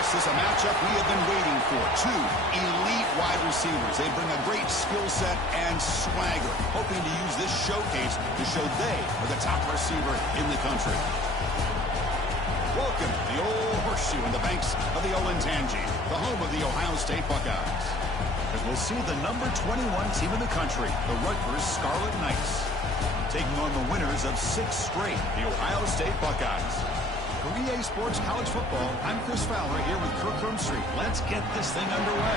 This is a matchup we have been waiting for. Two elite wide receivers. They bring a great skill set and swagger, hoping to use this showcase to show they are the top receiver in the country. Welcome to the old horseshoe in the banks of the Olentangy, the home of the Ohio State Buckeyes. As we'll see the number 21 team in the country, the Rutgers Scarlet Knights, taking on the winners of 6 straight, the Ohio State Buckeyes. For EA Sports College Football, I'm Chris Fowler here with Kirk Crumstreet. Let's get this thing underway.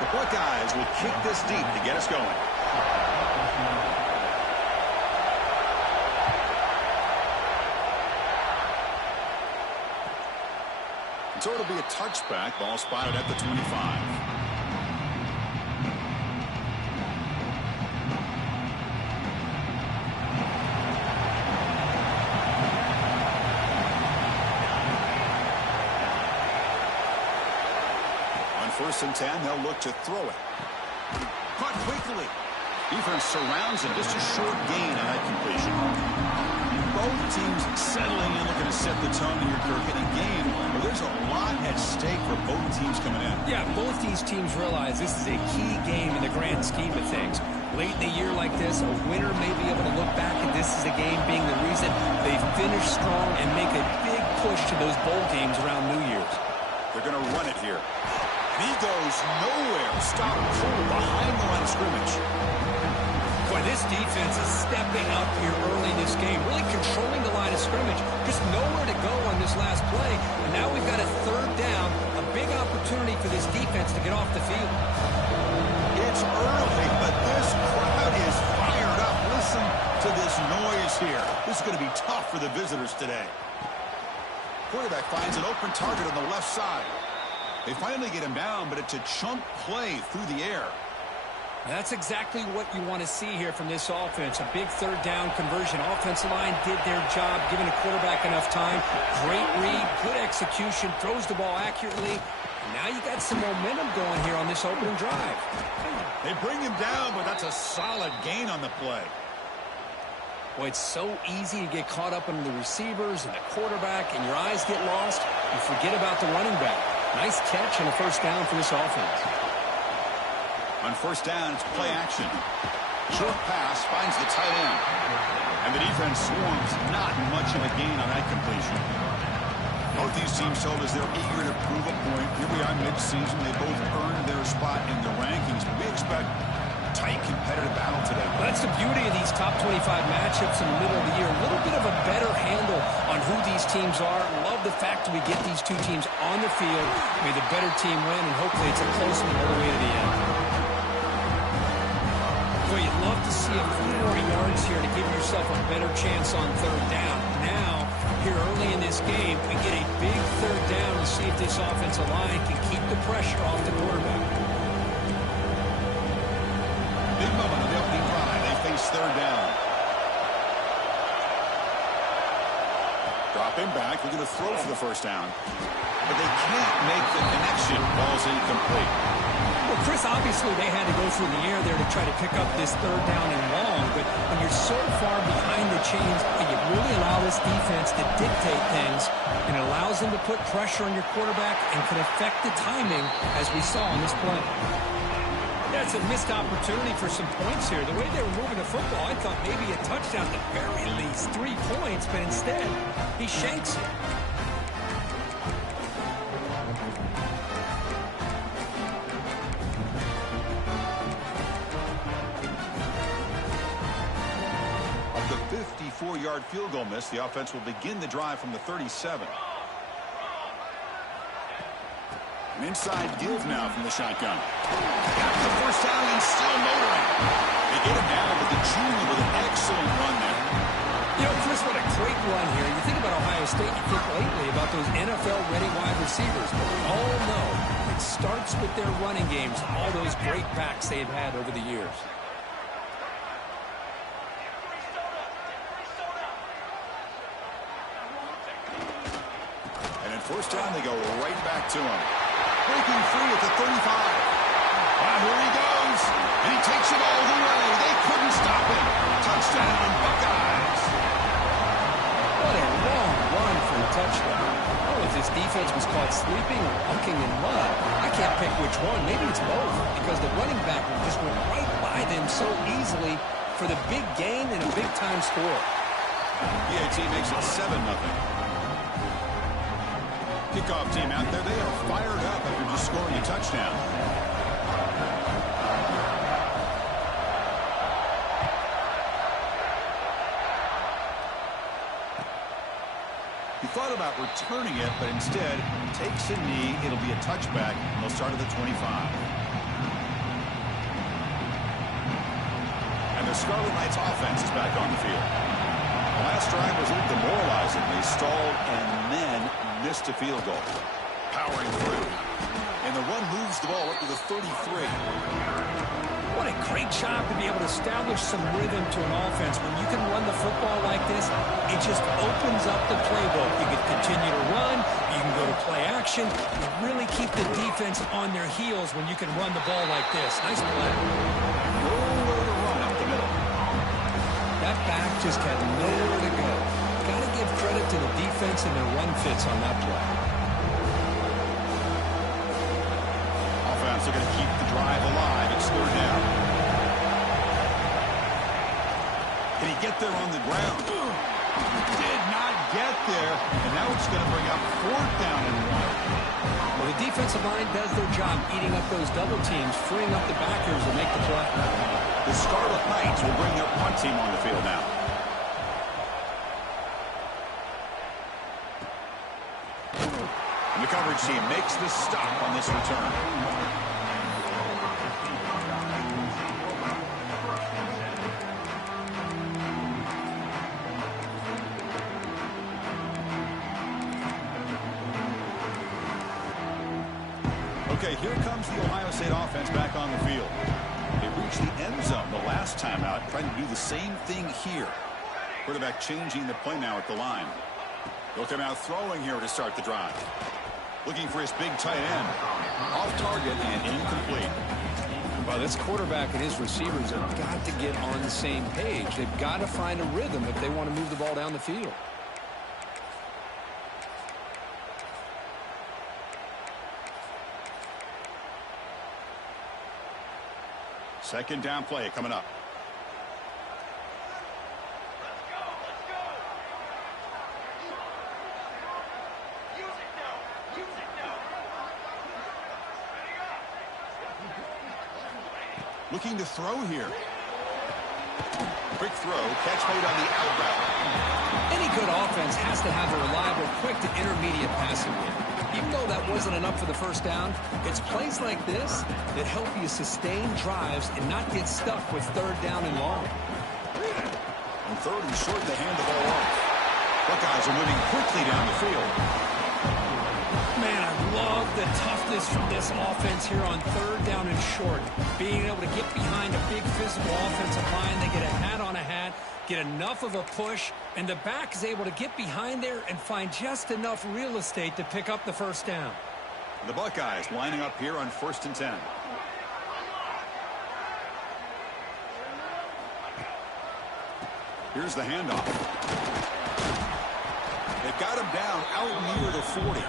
The Buckeyes will kick this deep to get us going. So it'll be a touchback. Ball spotted at the 25. First and 10, they'll look to throw it. Caught quickly. Defense surrounds him. Just a short gain on that completion. Both teams settling in, looking to set the tone here, Kirk, in a game where there's a lot at stake for both teams coming in. Yeah, both these teams realize this is a key game in the grand scheme of things. Late in the year like this, a winner may be able to look back at this as a game being the reason they finish strong and make a big push to those bowl games around New Year's. They're going to run it here. He goes nowhere. Stop cold behind the line of scrimmage. Boy, this defense is stepping up here early in this game, really controlling the line of scrimmage. Just nowhere to go on this last play. And now we've got a third down, a big opportunity for this defense to get off the field. It's early, but this crowd is fired up. Listen to this noise here. This is going to be tough for the visitors today. Quarterback finds an open target on the left side. They finally get him down, but it's a chunk play through the air. That's exactly what you want to see here from this offense. A big third down conversion. Offensive line did their job, giving the quarterback enough time. Great read, good execution, throws the ball accurately. And now you got some momentum going here on this opening drive. They bring him down, but that's a solid gain on the play. Boy, it's so easy to get caught up in the receivers and the quarterback, and your eyes get lost. You forget about the running back. Nice catch and a first down for this offense. On first down, it's play action. Short pass finds the tight end. And the defense swarms. Not much of a gain on that completion. Both these teams told us they're eager to prove a point. Here we are mid-season. They both earned their spot in the rankings. But we expect a tight, competitive battle today. Well, that's the beauty of these top 25 matchups in the middle of the year. A little bit of a better handle on who these teams are. Love the fact that we get these two teams on the field. May the better team win, and hopefully it's a close one all the way to the end. Boy, you'd love to see a few more yards here to give yourself a better chance on third down. Now, here early in this game, we get a big third down to see if this offensive line can keep the pressure off the quarterback. Big moment on the opening drive. They face third down. Drop him back. They're going to throw for the first down. But they can't make the connection. Ball's incomplete. Well, Chris, obviously they had to go through the air there to try to pick up this third down and long. But when you're so far behind the chains, you really allow this defense to dictate things. And it allows them to put pressure on your quarterback and can affect the timing, as we saw on this play. That's a missed opportunity for some points here. The way they were moving the football, I thought maybe a touchdown at the very least, 3 points, but instead, he shanks it. Of the 54-yard field goal miss, the offense will begin the drive from the 37. An inside give now from the shotgun. Got the first down and still motoring. They get him down with the junior with an excellent run there. You know, Chris, what a great run here. You think about Ohio State, you think lately about those NFL-ready wide receivers. But we all know it starts with their running games, all those great backs they've had over the years. And in first down, they go right back to him. Breaking free at the 35. Here he goes. And he takes it all the way. They couldn't stop him. Touchdown, Buckeyes. What a long run for a touchdown. Oh, if this defense was caught sleeping or walking in mud, I can't pick which one. Maybe it's both, because the running back just went right by them so easily for the big gain and a big-time score. PAT makes it 7-0. Kickoff team out there, they are fired up after just scoring a touchdown. He thought about returning it, but instead takes a knee. It'll be a touchback. They'll start at the 25. And the Scarlet Knights offense is back on the field. The last drive was a little demoralizing. They stalled and then missed a field goal. Powering through. And the run moves the ball up to the 33. What a great job to be able to establish some rhythm to an offense. When you can run the football like this, it just opens up the playbook. You can continue to run. You can go to play action. You really keep the defense on their heels when you can run the ball like this. Nice play. Nowhere to run up the middle. That back just had nowhere to go. Got to give credit to the defense and their run fits on that play. Offense are going to keep the drive alive. It's third down. Can he get there on the ground? Did not get there. And now it's going to bring up fourth down and 1. Well, the defensive line does their job eating up those double teams, freeing up the backers to make the play. The Scarlet Knights will bring their punt team on the field now. And the coverage team makes the stop on this return. Okay, here comes the Ohio State offense back on the field. They reached the end zone the last time out, trying to do the same thing here. Quarterback changing the play now at the line. They'll come out throwing here to start the drive. Looking for his big tight end. Off target and incomplete. Well, this quarterback and his receivers have got to get on the same page. They've got to find a rhythm if they want to move the ball down the field. Second down play coming up. Looking to throw here. Quick throw, catch made on the out route. Any good offense has to have a reliable, quick to intermediate passing game. Even though that wasn't enough for the first down, it's plays like this that help you sustain drives and not get stuck with third down and long. On third and short, they hand the ball off. Buckeyes are moving quickly down the field. Man, I love the toughness from this offense here on third down and short. Being able to get behind a big physical offensive line, they get a hat on a hat, get enough of a push, and the back is able to get behind there and find just enough real estate to pick up the first down. The Buckeyes lining up here on 1st and 10. Here's the handoff. They've got him down out near the 40.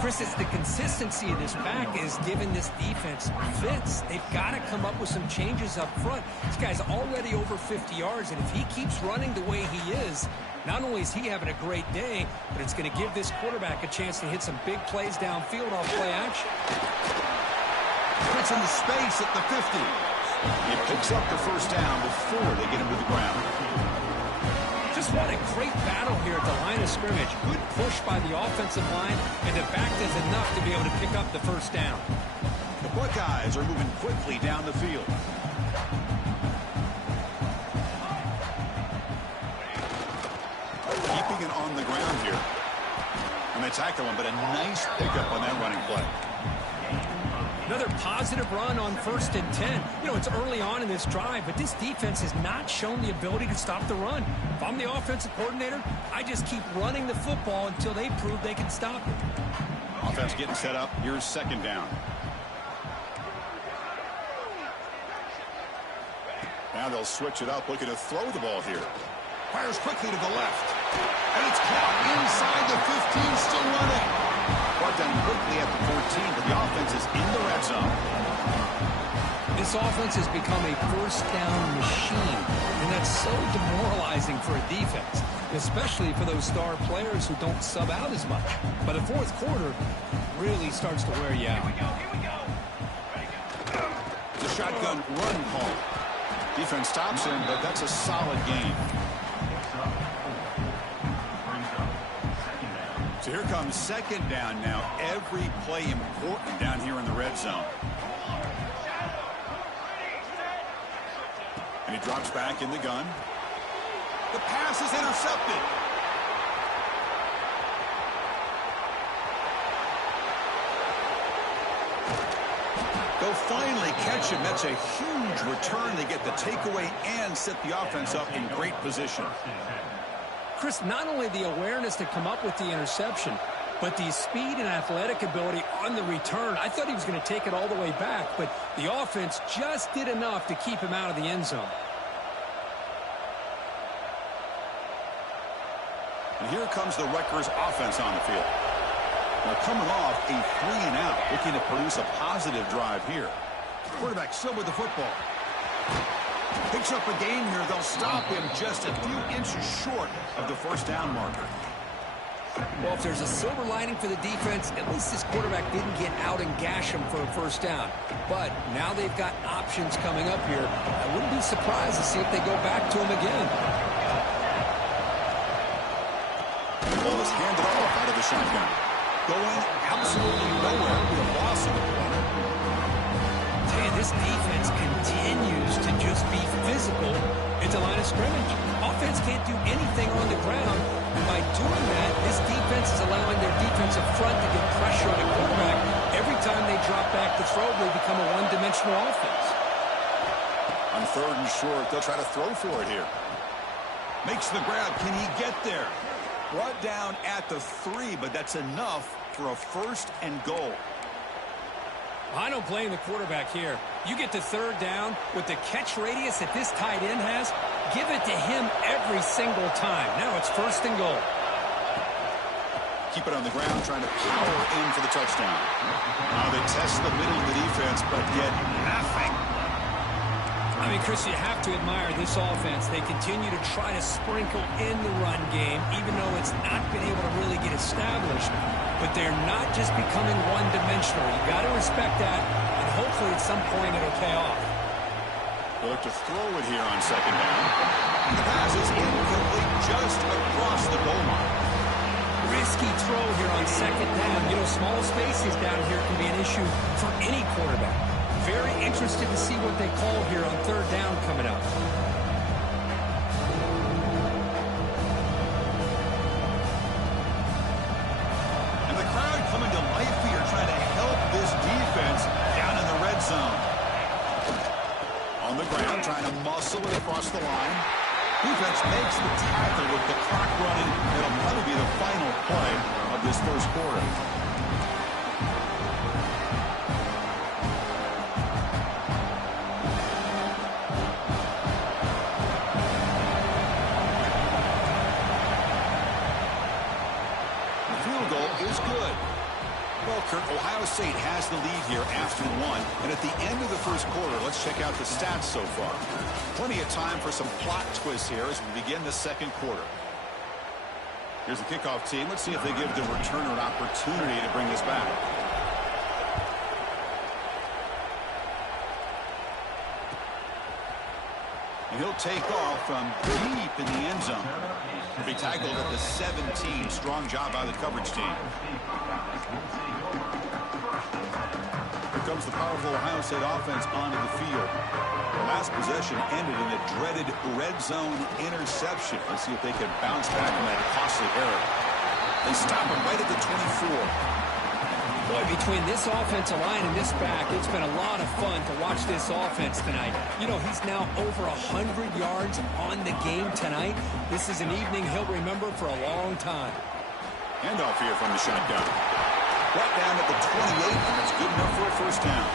Chris, it's the consistency of this back is giving this defense fits. They've got to come up with some changes up front. This guy's already over 50 yards, and if he keeps running the way he is, not only is he having a great day, but it's going to give this quarterback a chance to hit some big plays downfield off play action. Puts in the space at the 50. He picks up the first down before they get him to the ground. Just what a great battle here at the line of scrimmage. Good push by the offensive line, and the back does enough to be able to pick up the first down. The Buckeyes are moving quickly down the field. keeping it on the ground here. And they tackle him, but a nice pickup on that running play. Another positive run on 1st and 10. You know, it's early on in this drive, but this defense has not shown the ability to stop the run. If I'm the offensive coordinator, I just keep running the football until they prove they can stop it. Offense getting set up. Here's 2nd down. Now they'll switch it up, looking to throw the ball here. Fires quickly to the left. And it's caught inside the 15, still running. Brought down quickly at the 14, but the offense is in the red zone. This offense has become a 1st down machine, and that's so demoralizing for a defense, especially for those star players who don't sub out as much. By the 4th quarter, really starts to wear you out. It's a shotgun run call. Defense stops him, but that's a solid game. So here comes 2nd down now. Every play important down here in the red zone. And he drops back in the gun. The pass is intercepted. They'll finally catch him. That's a huge return. They get the takeaway and set the offense up in great position. Chris, not only the awareness to come up with the interception, but the speed and athletic ability on the return. I thought he was going to take it all the way back, but the offense just did enough to keep him out of the end zone. And here comes the Rutgers offense on the field. Now coming off a 3-and-out, looking to produce a positive drive here. Quarterback still with the football. Picks up a gain here. They'll stop him just a few inches short of the 1st down marker. Well, if there's a silver lining for the defense, at least this quarterback didn't get out and gash him for a 1st down. But now they've got options coming up here. I wouldn't be surprised to see if they go back to him again. The ball is handed off out of the shotgun. Going absolutely nowhere. We have lost him. This defense continues to just be physical at the line of scrimmage. Offense can't do anything on the ground. And by doing that, this defense is allowing their defensive front to get pressure on the quarterback. Every time they drop back to throw, they become a one-dimensional offense. On 3rd and short, they'll try to throw for it here. Makes the grab. Can he get there? Brought down at the 3, but that's enough for a 1st and goal. I don't blame the quarterback here. You get to 3rd down with the catch radius that this tight end has, give it to him every single time. Now it's 1st and goal. Keep it on the ground, trying to power in for the touchdown. Now they test the middle of the defense, but get nothing. I mean, Chris, you have to admire this offense. They continue to try to sprinkle in the run game, even though it's not been able to really get established. But they're not just becoming one-dimensional. You got to respect that, and hopefully at some point it'll pay off. They'll look to throw it here on 2nd down. The pass is incomplete just across the goal line. Risky throw here on 2nd down. You know, small spaces down here can be an issue for any quarterback. Very interested to see what they call here on 3rd down coming up. And the crowd coming to life here, trying to help this defense down in the red zone. On the ground, trying to muscle it across the line. Defense makes the tackle with the clock running. It'll probably be the final play of this 1st quarter. Is good. Well, Kurt, Ohio State has the lead here after 1. And at the end of the 1st quarter, let's check out the stats so far. Plenty of time for some plot twists here as we begin the 2nd quarter. Here's the kickoff team. Let's see if they give the returner an opportunity to bring this back. And he'll take off from deep in the end zone. He'll be tackled at the 17. Strong job by the coverage team. comes the powerful Ohio State offense onto the field. The last possession ended in a dreaded red zone interception. Let's see if they can bounce back from that costly error. They stop him right at the 24. Boy, between this offensive line and this back, it's been a lot of fun to watch this offense tonight. You know, he's now over 100 yards on the game tonight. This is an evening he'll remember for a long time. Handoff here from the shotgun. Brought down at the 28, and it's good enough for a first down.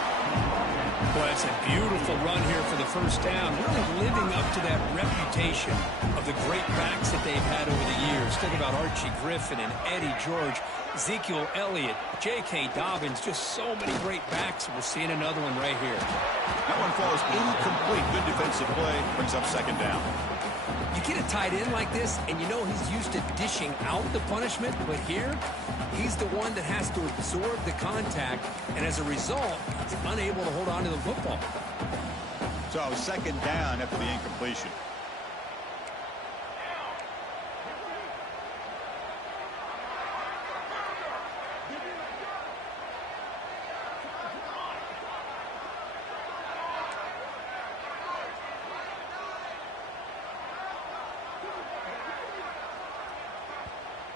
Boy, it's a beautiful run here for the first down, really living up to that reputation of the great backs that they've had over the years. Think about Archie Griffin and Eddie George, Ezekiel Elliott, J.K. Dobbins, just so many great backs. We're seeing another one right here. That one falls incomplete. Good defensive play, brings up second down. You get a tight end like this, and you know he's used to dishing out the punishment, but here, he's the one that has to absorb the contact, and as a result, he's unable to hold on to the football. So second down after the incompletion.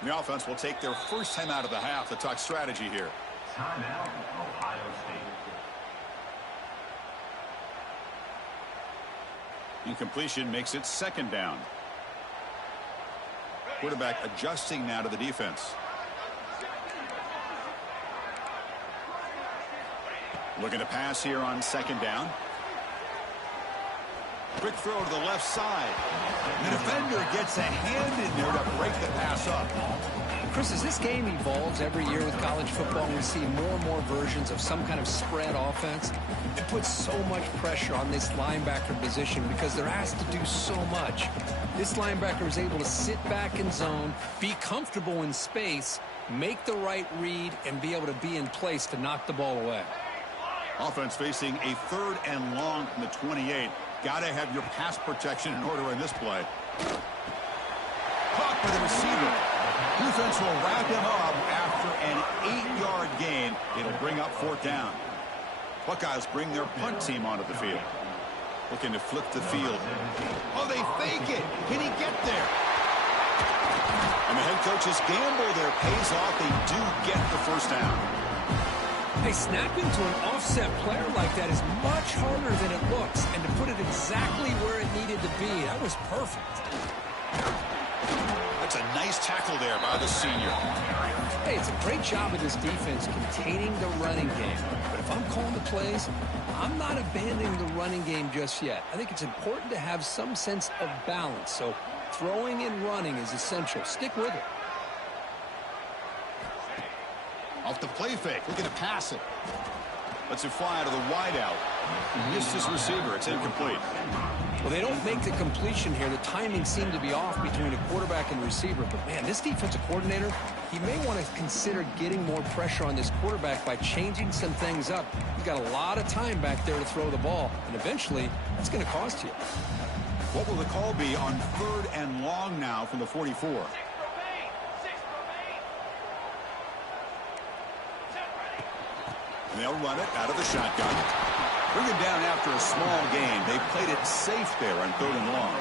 The offense will take their first time out of the half to talk strategy here. Timeout, Ohio State. Incompletion makes it second down. Quarterback adjusting now to the defense. Looking to pass here on second down. Quick throw to the left side. The defender gets a hand in there to break the pass up. Chris, as this game evolves every year with college football, we see more and more versions of some kind of spread offense. It puts so much pressure on this linebacker position because they're asked to do so much. This linebacker is able to sit back in zone, be comfortable in space, make the right read, and be able to be in place to knock the ball away. Offense facing a third and long from the 28. Got to have your pass protection in order in this play. Caught by the receiver. Defense will wrap him up after an 8-yard gain. It'll bring up fourth down. Buckeyes bring their punt team onto the field. Looking to flip the field. Oh, they fake it. Can he get there? And the head coach's gamble there pays off. They do get the first down. Hey, snapping to an offset player like that is much harder than it looks. And to put it exactly where it needed to be, that was perfect. That's a nice tackle there by the senior. Hey, it's a great job of this defense containing the running game. But if I'm calling the plays, I'm not abandoning the running game just yet. I think it's important to have some sense of balance. So throwing and running is essential. Stick with it. Off the play fake, looking to pass it. Lets it fly out of the wideout. Missed his receiver, it's incomplete. Well, they don't make the completion here. The timing seemed to be off between a quarterback and receiver. But, man, this defensive coordinator, he may want to consider getting more pressure on this quarterback by changing some things up. He's got a lot of time back there to throw the ball, and eventually that's going to cost you. What will the call be on third and long now from the 44? And they'll run it out of the shotgun. Bring it down after a small gain. They played it safe there on third and long.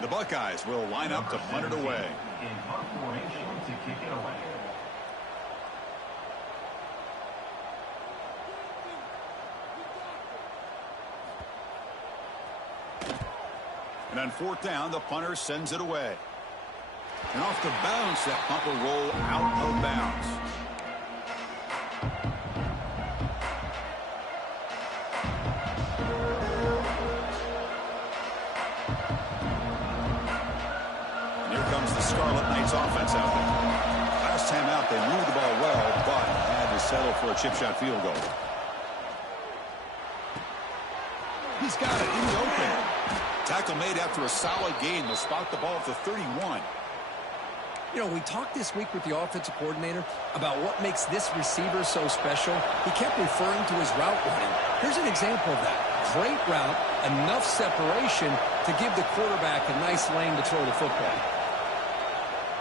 The Buckeyes will line up to punt it away. In punt formation to kick it away. And on fourth down, the punter sends it away. And off the bounce, that punt will roll out of bounds. And here comes the Scarlet Knights offense out there. Last time out, they moved the ball well, but had to settle for a chip shot field goal. He's got it in the open. Tackle made after a solid gain. They'll spot the ball at the 31. You know, we talked this week with the offensive coordinator about what makes this receiver so special. He kept referring to his route running. Here's an example of that. Great route, enough separation to give the quarterback a nice lane to throw the football.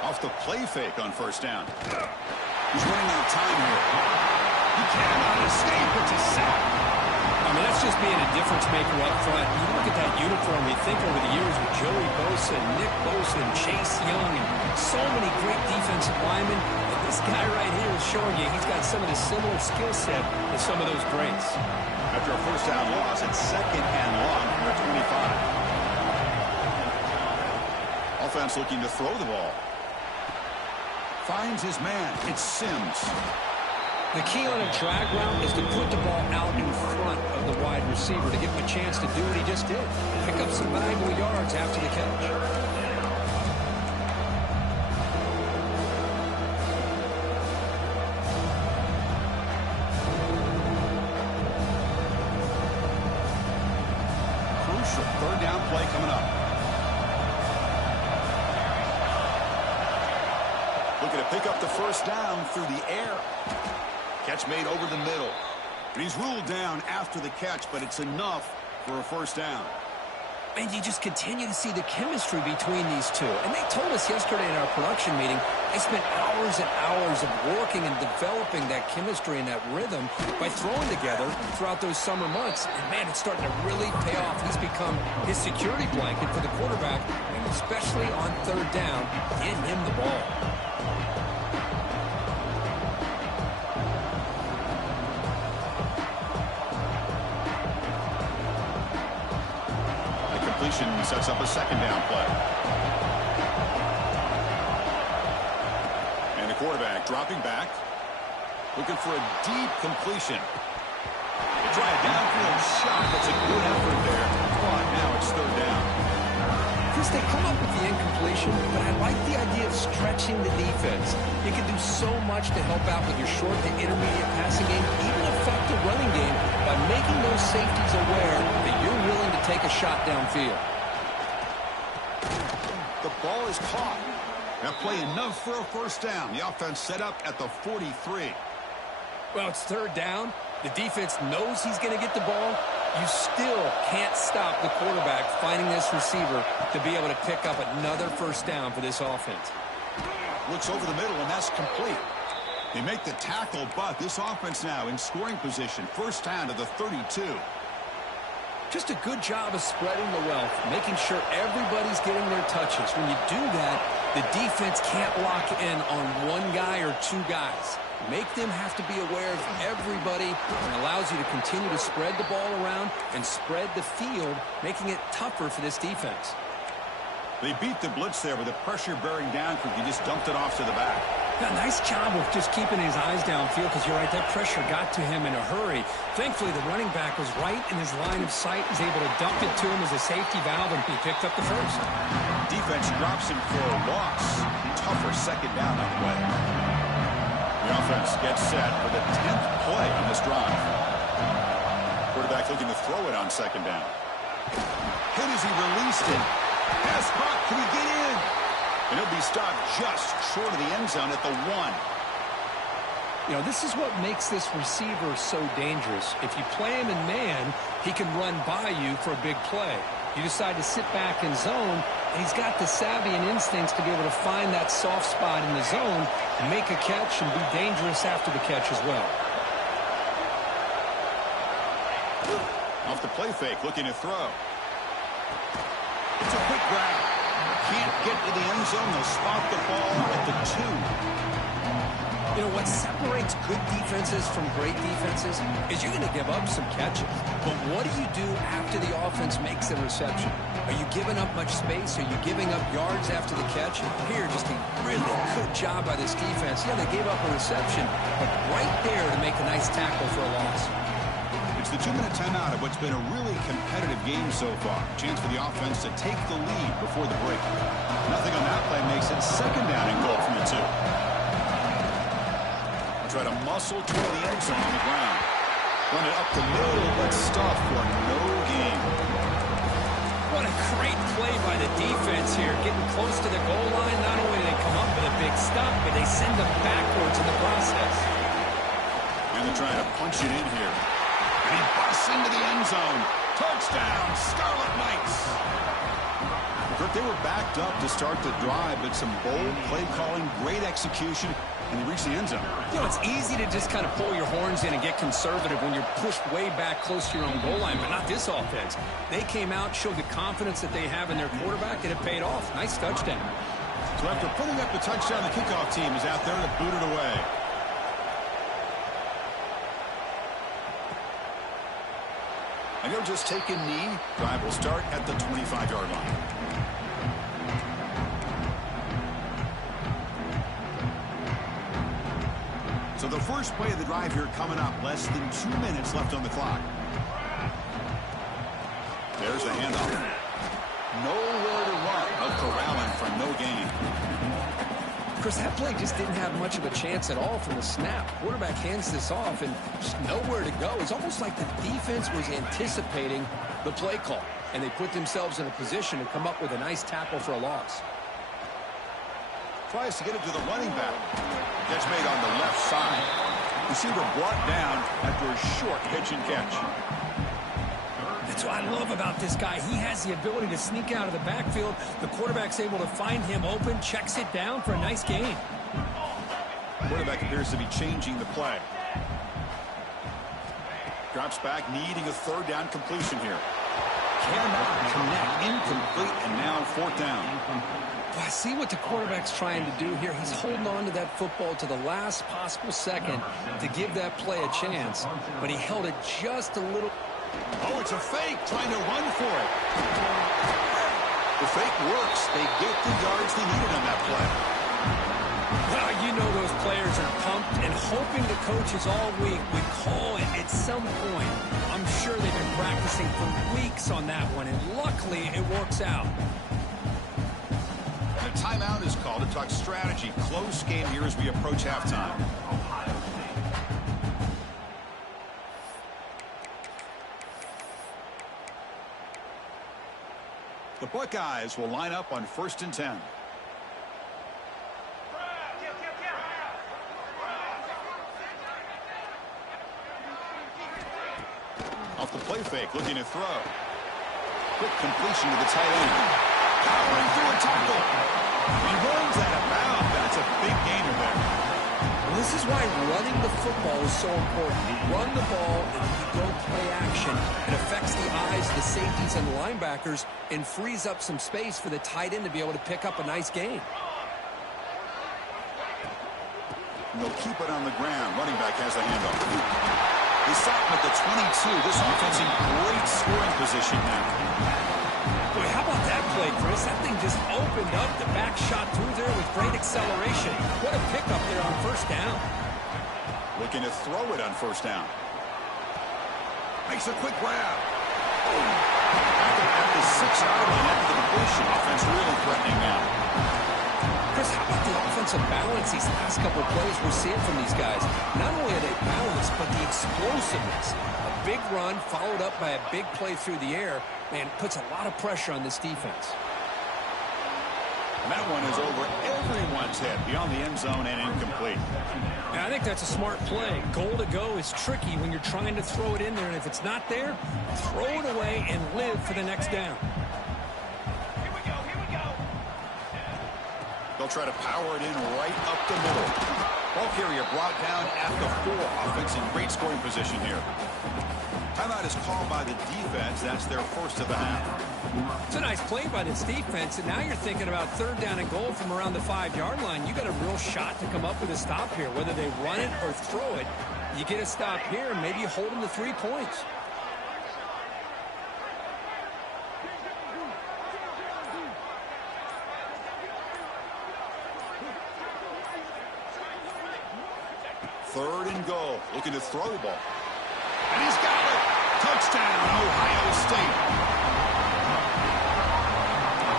Off the play fake on first down. He's running out of time here. He cannot escape. It's a sack. I mean, that's just being a difference maker up front. You look at that uniform, you think over the years with Joey Bosa, Nick Bosa, and Chase Young, and so many great defensive linemen. And this guy right here is showing you he's got some of the similar skill set as some of those greats. After a first down loss, it's second and long from the 25. Offense looking to throw the ball. Finds his man. It's Sims. The key on a drag route is to put the ball out in front of the wide receiver to give him a chance to do what he just did. Pick up some valuable yards after the catch. Crucial third down play coming up. Looking to pick up the first down through the air. Catch made over the middle. And he's ruled down after the catch, but it's enough for a first down. And you just continue to see the chemistry between these two. And they told us yesterday in our production meeting, they spent hours and hours of working and developing that chemistry and that rhythm by throwing together throughout those summer months. And, man, it's starting to really pay off. He's become his security blanket for the quarterback, and especially on third down, getting him the ball. Sets up a second down play. And the quarterback dropping back. Looking for a deep completion. They try a downfield shot. That's a good effort there. But now it's third down. Chris, they come up with the incompletion, but I like the idea of stretching the defense. You can do so much to help out with your short to intermediate passing game, even affect the running game by making those safeties aware that you're willing to take a shot downfield. The ball is caught. That play enough for a first down. The offense set up at the 43. Well, it's third down. The defense knows he's going to get the ball. You still can't stop the quarterback finding this receiver to be able to pick up another first down for this offense. Looks over the middle, and that's complete. They make the tackle, but this offense now in scoring position. First down to the 32. Just a good job of spreading the wealth, making sure everybody's getting their touches. When you do that, the defense can't lock in on one guy or two guys. Make them have to be aware of everybody, and allows you to continue to spread the ball around and spread the field, making it tougher for this defense. They beat the blitz there with the pressure bearing down because he just dumped it off to the back. Yeah, nice job of just keeping his eyes downfield, because you're right, that pressure got to him in a hurry. Thankfully, the running back was right in his line of sight. He's able to dump it to him as a safety valve, and he picked up the first. Defense drops him for a loss. Tougher second down on the way. The offense gets set for the 10th play on this drive. Quarterback looking to throw it on second down. Hit as he released it. Pass caught. Can he get in? And he'll be stopped just short of the end zone at the 1. You know, this is what makes this receiver so dangerous. If you play him in man, he can run by you for a big play. You decide to sit back in zone, and he's got the savvy and instincts to be able to find that soft spot in the zone, make a catch, and be dangerous after the catch as well. Off the play fake, looking to throw. It's a quick grab. Can't get to the end zone. They'll spot the ball at the 2. You know, what separates good defenses from great defenses is you're going to give up some catches. But what do you do after the offense makes the reception? Are you giving up much space? Are you giving up yards after the catch? Here, just a really good job by this defense. Yeah, they gave up a reception, but right there to make a nice tackle for a loss. It's the 2-minute timeout of what's been a really competitive game so far. Chance for the offense to take the lead before the break. Nothing on that play makes it second down and goal from the 2. Try to muscle toward the end zone on the ground. Run it up the middle, but stuff for no gain. What a great play by the defense here. Getting close to the goal line, not only do they come up with a big stop, but they send them backwards in the process. And they're trying to punch it in here. And he busts into the end zone. Touchdown, Scarlet Knights. Kirk, they were backed up to start the drive, but some bold play calling, great execution, and they reached the end zone. You know, it's easy to just kind of pull your horns in and get conservative when you're pushed way back close to your own goal line, but not this offense. They came out, showed the confidence that they have in their quarterback, and it paid off. Nice touchdown. So after putting up the touchdown, the kickoff team is out there to boot it away. And they'll just take a knee. Drive will start at the 25-yard line. So the first play of the drive here coming up. Less than 2 minutes left on the clock. There's the handoff. Nowhere to run, but corralling for no gain. Chris, that play just didn't have much of a chance at all from the snap. Quarterback hands this off and just nowhere to go. It's almost like the defense was anticipating the play call, and they put themselves in a position to come up with a nice tackle for a loss. Tries to get it to the running back. Catch made on the left side. Receiver brought down after a short pitch and catch. That's what I love about this guy. He has the ability to sneak out of the backfield. The quarterback's able to find him open, checks it down for a nice gain. Quarterback appears to be changing the play. Drops back, needing a third down completion here. Cannot connect, incomplete, and now fourth down. Well, I see what the quarterback's trying to do here. He's holding on to that football to the last possible second to give that play a chance, but he held it just a little. Oh, it's a fake, trying to run for it. The fake works. They get the yards they needed on that play. Well, you know those players are pumped and hoping the coaches all week would call it at some point. I'm sure they've been practicing for weeks on that one, and luckily it works out. And a timeout is called to talk strategy. Close game here as we approach halftime. The Buckeyes will line up on 1st and 10. Off the play fake, looking to throw. Quick completion to the tight end. Powering through a tackle. He runs out of bounds. That's a big gainer there. Well, this is why running the football is so important. You run the ball and you go play action. It affects the eyes, the safeties, and the linebackers and frees up some space for the tight end to be able to pick up a nice gain. And they'll keep it on the ground. Running back has the handoff. They stop him at the 22. This offense in great scoring position now. Boy, how about that play, Chris? That thing just opened up. The back shot through there with great acceleration. What a pickup there on first down. Looking to throw it on first down. Makes a quick grab. At the 6-yard line after the completion. Offense really threatening now. Chris, how about the offensive balance these last couple of plays we're seeing from these guys? Not only are they balanced, but the explosiveness. A big run followed up by a big play through the air, man, puts a lot of pressure on this defense. And that one is over everyone's head, beyond the end zone and incomplete. And I think that's a smart play. Goal to go is tricky when you're trying to throw it in there, and if it's not there, throw it away and live for the next down. They'll try to power it in right up the middle. Ball carrier brought down at the 4. Offense in great scoring position here. Timeout is called by the defense. That's their first of the half. It's a nice play by this defense, and now you're thinking about third down and goal from around the 5-yard line. You got a real shot to come up with a stop here. Whether they run it or throw it, you get a stop here, and maybe you hold them to 3 points. Third and goal. Looking to throw the ball. And he's got it. Touchdown, Ohio State.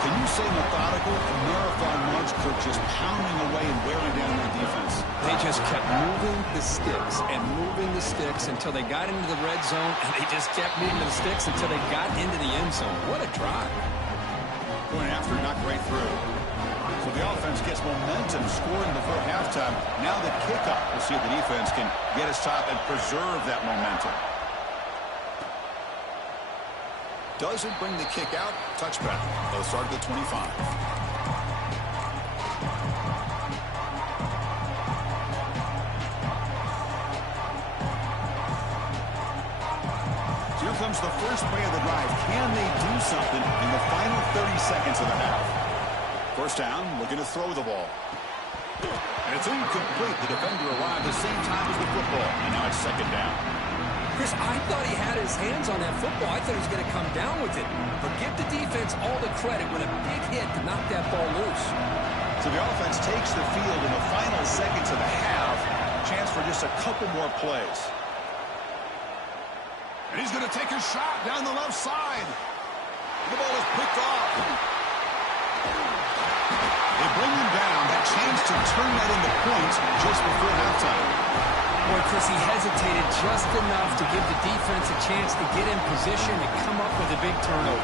Can you say methodical? A marathon march, Kirk, just pounding away and wearing down their defense. They just kept moving the sticks and moving the sticks until they got into the red zone, and they just kept moving the sticks until they got into the end zone. What a drive. Going after, not right through. So the offense gets momentum, scoring before halftime. Now the kickoff. We'll see if the defense can get a stop and preserve that momentum. Doesn't bring the kick out. Touchback. They'll start at the 25. Here comes the first play of the drive. Can they do something in the final 30 seconds of the half? First down, looking to throw the ball. And it's incomplete. The defender arrived at the same time as the football. And now it's second down. Chris, I thought he had his hands on that football. I thought he was going to come down with it. But give the defense all the credit with a big hit to knock that ball loose. So the offense takes the field in the final seconds of the half. Chance for just a couple more plays. And he's going to take a shot down the left side. The ball is picked off. They bring him down. That chance to turn that into points just before halftime. Boy, Chris, he hesitated just enough to give the defense a chance to get in position and come up with a big turnover.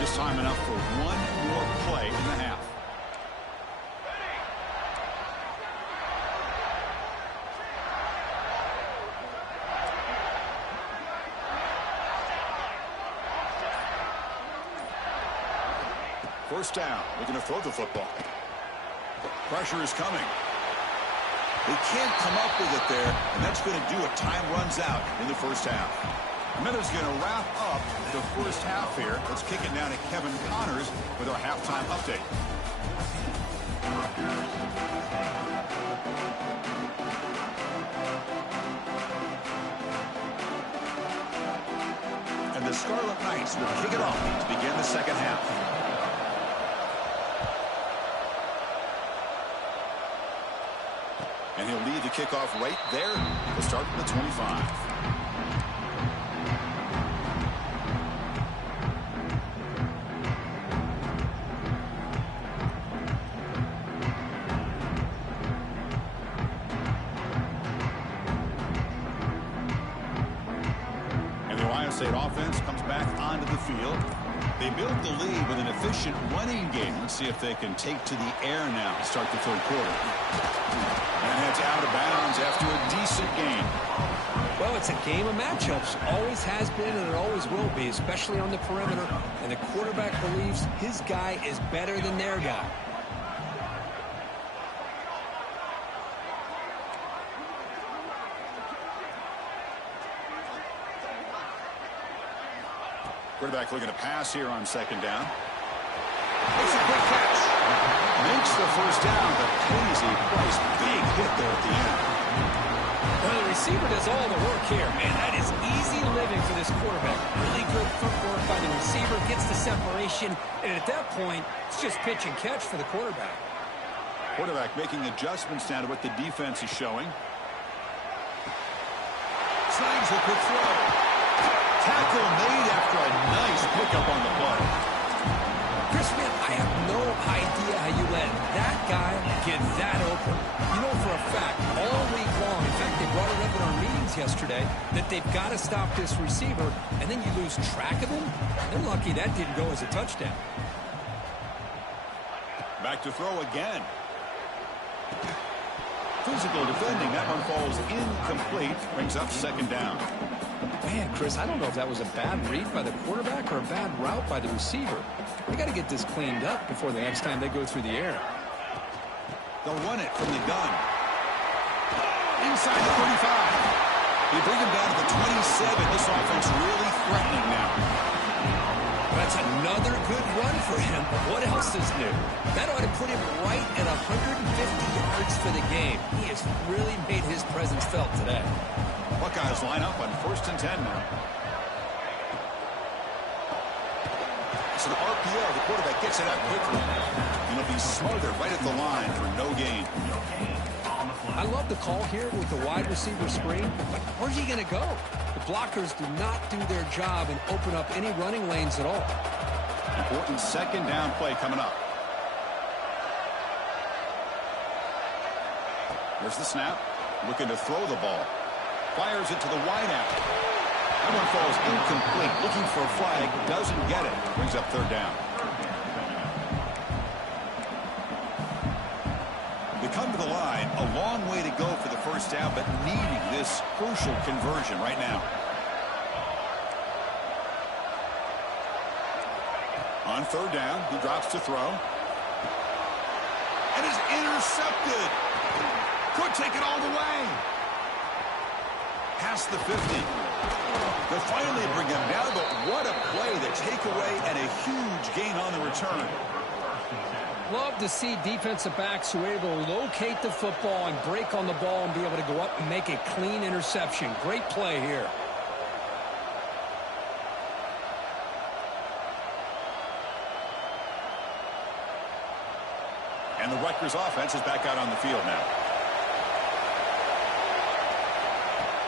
Just time enough for one more play in the half. First down. Looking to throw the football. Pressure is coming. They can't come up with it there, and that's going to do it. Time runs out in the first half. Minutes going to wrap up the first half here. Let's kick it down to Kevin Connors with our halftime update. And the Scarlet Knights will kick it off to begin the second half. And he'll lead the kickoff right there. We'll start at the 25. And the Ohio State offense comes back onto the field. They built the lead with an efficient running game. Let's see if they can take to the air now to start the third quarter. And heads out of bounds after a decent game. Well, it's a game of matchups. Always has been and it always will be, especially on the perimeter. And the quarterback believes his guy is better than their guy. Quarterback looking to pass here on second down. Makes a quick catch. Makes the first down, but pays a price. Big hit there at the end. Well, the receiver does all the work here. Man, that is easy living for this quarterback. Really good footwork by the receiver. Gets the separation. And at that point, it's just pitch and catch for the quarterback. Quarterback making adjustments now to what the defense is showing. Snags a quick throw. Tackle made after a nice pickup on the play. Chris, man, I have no idea how you let that guy get that open. You know for a fact, all week long, in fact, they brought it up in our meetings yesterday, that they've got to stop this receiver, and then you lose track of him. They're lucky that didn't go as a touchdown. Back to throw again. Physical defending. That one falls incomplete. Brings up second down. Man, Chris, I don't know if that was a bad read by the quarterback or a bad route by the receiver. They got to get this cleaned up before the next time they go through the air. They'll run it from the gun. Inside the 35. They bring him down to the 27. This offense really threatening now. That's another good run for him. But what else is new? That ought to put him right at 150 yards for the game. He has really made his presence felt today. Buckeyes line up on 1st and 10 now. It's an RPO. The quarterback gets it out quickly. And he'll be smothered right at the line for no gain. I love the call here with the wide receiver screen, but where's he going to go? The blockers do not do their job and open up any running lanes at all. Important second down play coming up. Here's the snap. Looking to throw the ball. Fires it to the wideout. That one falls incomplete. Looking for a flag. Doesn't get it. Brings up third down. a long way to go for the first down, but needing this crucial conversion right now. On third down, he drops to throw. And is intercepted. Could take it all the way. Past the 50. They'll finally bring him down, but what a play, the takeaway, and a huge gain on the return. Love to see defensive backs who are able to locate the football and break on the ball and be able to go up and make a clean interception. Great play here. And the Rutgers offense is back out on the field now.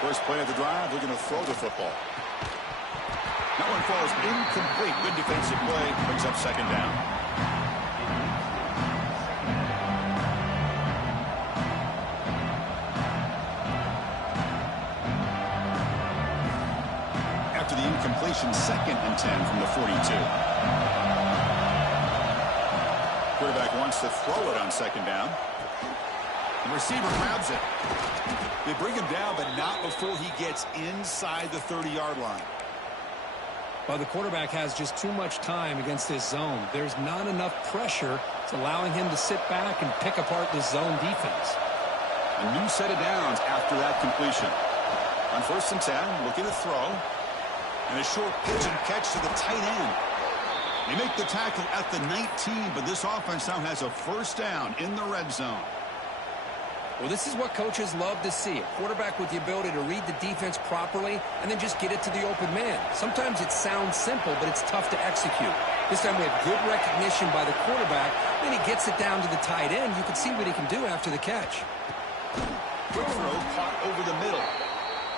First play of the drive, they're going to throw the football. That one falls incomplete. Good defensive play, brings up second down. After the incompletion, 2nd and 10 from the 42. Quarterback wants to throw it on second down. The receiver grabs it. They bring him down, but not before he gets inside the 30-yard line. Well, the quarterback has just too much time against this zone. There's not enough pressure. It's allowing him to sit back and pick apart this zone defense. A new set of downs after that completion. On 1st and 10, looking to throw. And a short pitch and catch to the tight end. They make the tackle at the 19, but this offense now has a first down in the red zone. Well, this is what coaches love to see. A quarterback with the ability to read the defense properly and then just get it to the open man. Sometimes it sounds simple, but it's tough to execute. This time we have good recognition by the quarterback. Then he gets it down to the tight end. You can see what he can do after the catch. Quick throw caught over the middle.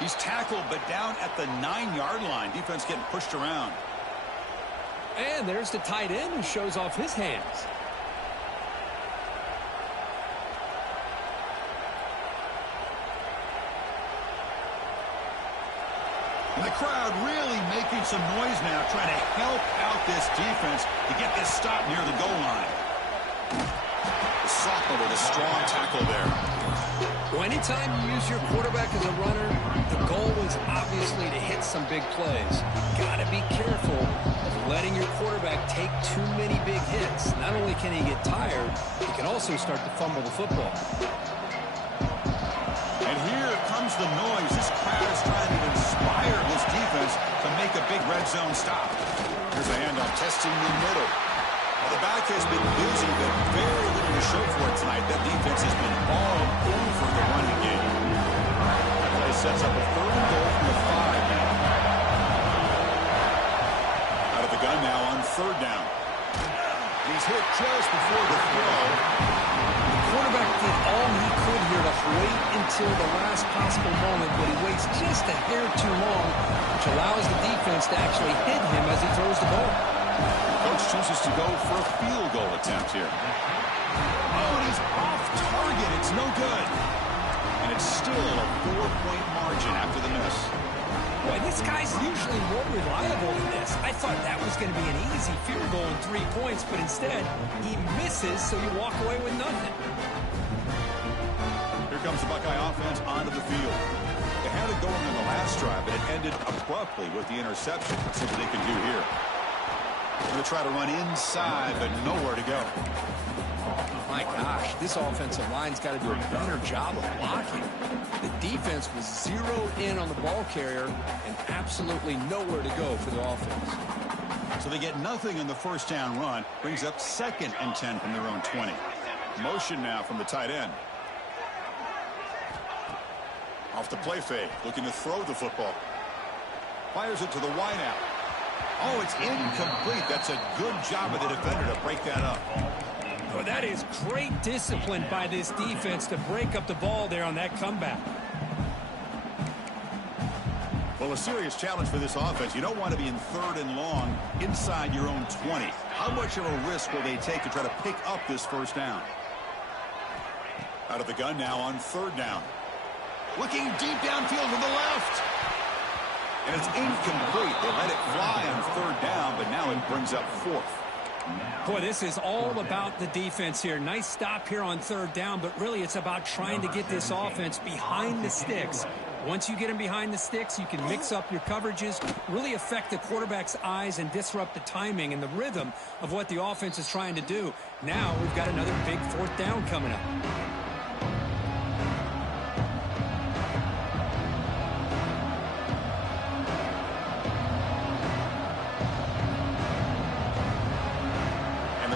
He's tackled, but down at the 9-yard line. Defense getting pushed around. And there's the tight end who shows off his hands. And the crowd really making some noise now, trying to help out this defense to get this stop near the goal line. The sophomore with a strong tackle there. Well, anytime you use your quarterback as a runner, the goal is obviously to hit some big plays. Got to be careful of letting your quarterback take too many big hits. Not only can he get tired, he can also start to fumble the football. And here comes the noise. This crowd is trying to inspire this defense to make a big red zone stop. Here's a handoff, testing the middle. Well, the back has been busy, but very little to show for it tonight. That defense has been all over the running game. That play sets up a 3rd and goal from the 5 now. Out of the gun now on 3rd down. He's hit just before the throw. Quarterback did all he could here to wait until the last possible moment, but he waits just a hair too long, which allows the defense to actually hit him as he throws the ball. Coach chooses to go for a field goal attempt here. Oh, and he's off target. It's no good. And it's still a 4-point margin after the miss. Boy, this guy's usually more reliable than this. I thought that was going to be an easy field goal and 3 points, but instead, he misses, so you walk away with nothing. Here comes the Buckeye offense onto the field. They had it going in the last drive, but it ended abruptly with the interception. Let's see what they can do here. They're going to try to run inside, but nowhere to go. My gosh, this offensive line's got to do a better job of blocking. The defense was zeroed in on the ball carrier and absolutely nowhere to go for the offense. So they get nothing in the first down run. Brings up 2nd and 10 from their own 20. Motion now from the tight end. Off the play fake, looking to throw the football. Fires it to the wideout. Oh, it's incomplete. That's a good job of the defender to break that up. Well, that is great discipline by this defense to break up the ball there on that comeback. Well, a serious challenge for this offense. You don't want to be in 3rd and long inside your own 20. How much of a risk will they take to try to pick up this first down? Out of the gun now on 3rd down. Looking deep downfield to the left. And it's incomplete. They let it fly on 3rd down, but now it brings up 4th. Boy, this is all about the defense here. Nice stop here on third down, but really it's about trying to get this offense behind the sticks. Once you get them behind the sticks, you can mix up your coverages, really affect the quarterback's eyes and disrupt the timing and the rhythm of what the offense is trying to do. Now we've got another big fourth down coming up.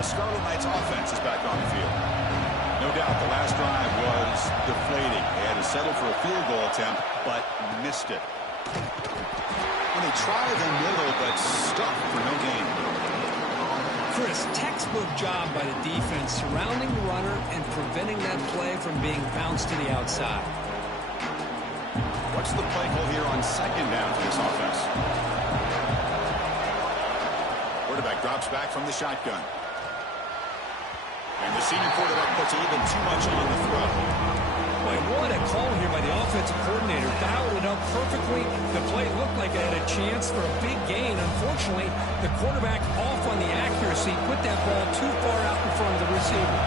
The Scarlet Knights offense is back on the field. No doubt the last drive was deflating. They had to settle for a field goal attempt, but missed it. And they tried the middle, but stuck for no gain. Chris, textbook job by the defense surrounding the runner and preventing that play from being bounced to the outside. What's the play call here on second down for this offense? Quarterback drops back from the shotgun. And the senior quarterback puts even too much on the throw. Boy, what a call here by the offensive coordinator. Dialed it up perfectly. The play looked like it had a chance for a big gain. Unfortunately, the quarterback off on the accuracy, put that ball too far out in front of the receiver.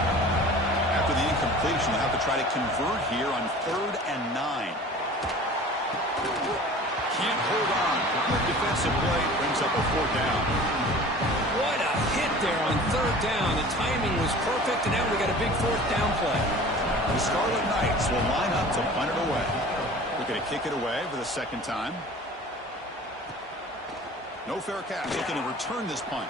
After the incompletion, they'll have to try to convert here on 3rd and 9. Can't hold on. Good defensive play brings up a 4th down. What a hit there on 3rd down. The timing was perfect, and now we got a big 4th down play. The Scarlet Knights will line up to punt it away. They're going to kick it away for the second time. No fair catch. Looking to return this punt.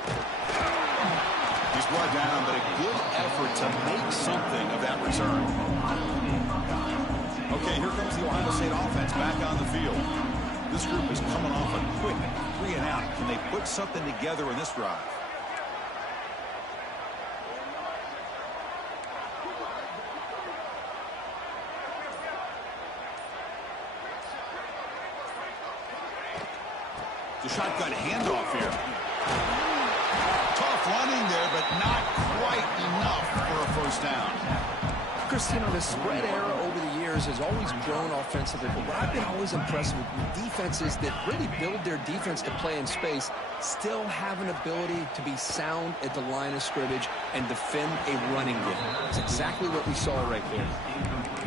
He's brought down, but a good effort to make something of that return. Okay, here comes the Ohio State offense back on the field. This group is coming off a quick 3 and out. Can they put something together in this drive? The shotgun handoff here. Tough running there, but not quite enough for a first down. Chris, you know, the spread era over the years has always grown offensively, but what I've been always impressed with defenses that really build their defense to play in space still have an ability to be sound at the line of scrimmage and defend a running game. It's exactly what we saw right there.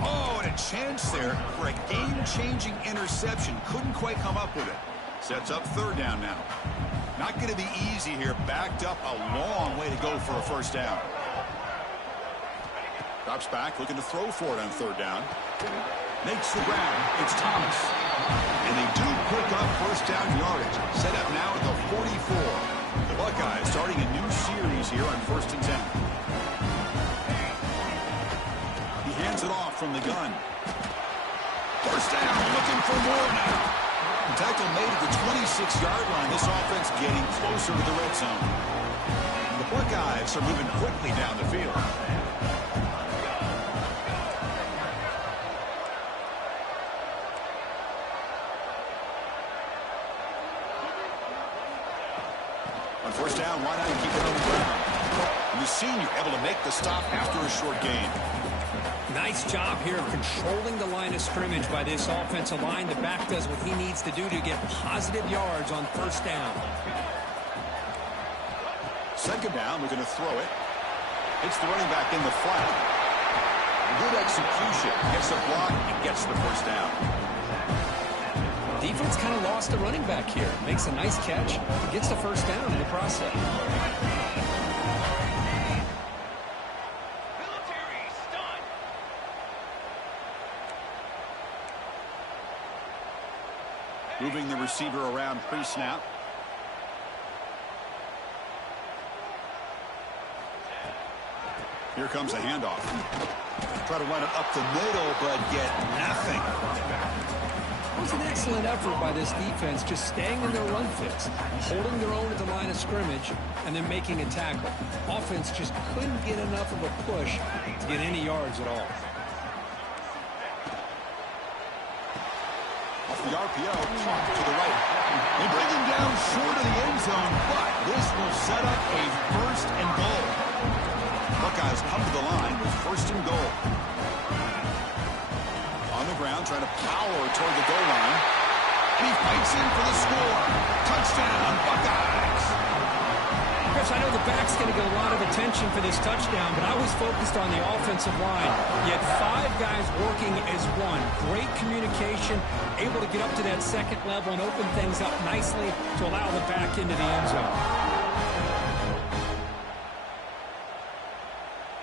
Oh, and a chance there for a game-changing interception. Couldn't quite come up with it. Sets up 3rd down now. Not going to be easy here. Backed up a long way to go for a first down. Drops back, looking to throw for it on 3rd down. Makes the ground. It's Thomas. And they do pick up first down yardage. Set up now at the 44. The Buckeyes starting a new series here on 1st and 10. He hands it off from the gun. First down, looking for more now. The tackle made at the 26-yard line. This offense getting closer to the red zone. The Buckeyes are moving quickly down the field. On first down, why not keep it on the ground? And the senior able to make the stop after a short gain. Nice job here of controlling the line of scrimmage by this offensive line. The back does what he needs to do to get positive yards on first down. Second down, we're going to throw it. It's the running back in the flat. Good execution. Gets the block and gets the first down. Defense kind of lost the running back here. Makes a nice catch. Gets the first down in the process. Moving the receiver around pre-snap. Here comes a handoff. Try to run it up the middle, but get nothing. It was an excellent effort by this defense, just staying in their run fits, holding their own at the line of scrimmage, and then making a tackle. Offense just couldn't get enough of a push to get any yards at all. Off the RPO, to the right. They bring him down short of the end zone, but this will set up a first and goal. Buckeyes come to the line with first and goal. On the ground, trying to power toward the goal line. And he fights in for the score. Touchdown, Buckeyes. Chris, I know the back's going to get a lot of attention for this touchdown, but I was focused on the offensive line. You had 5 guys working as one. Great communication, able to get up to that second level and open things up nicely to allow the back into the end zone.